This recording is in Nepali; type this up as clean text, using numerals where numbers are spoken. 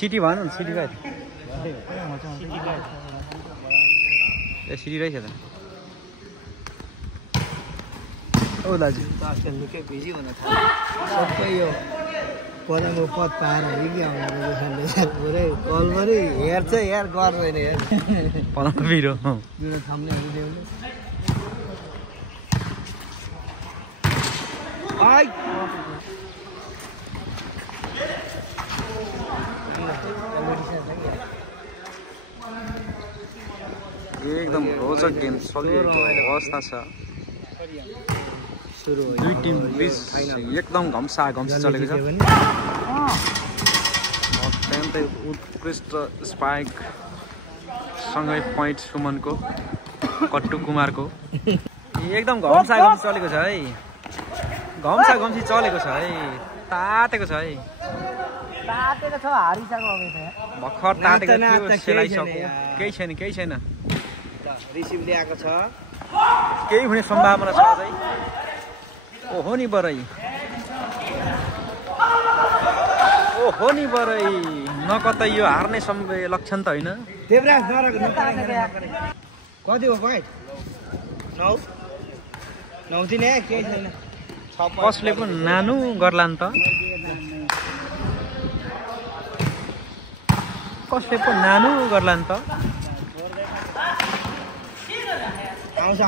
सिटी भन न सिटी गयो ए सिटी रहेछ त ओ दाजु आजकल निकै बिजी हुन थाल्यो सबै यो पदको पद पाएर कि आउँदा पुरै कल पनि हेर्छ यार गर्दैन यार पदको बिरो बिरो थम्नेहरू देउले आइ एकदम रोचक गेम चलिरहेको अवस्था छ सुरु दुई टिम बीच एकदम घम्सा चलेको छ अत्यन्तै उत्कृष्ट स्पाइक सँगै पोइन्ट सुमनको कट्टु कुमारको एकदम घम्सा चलेको छ है घम्सी चलेको छ है तातेको छ है तातेको छ हारिसक्यो अब भर्खर तातेको थियो सेलाइसक्यो केही छैन रिसिभ ल्याएको छ केही हुने सम्भावना छ अझै ओहो नि बरै न कतै यो हार्ने लक्षण त होइन कति हो पोइन्ट 9 दिने केही छैन कसले पो नानु गर्ला नि त आउँछ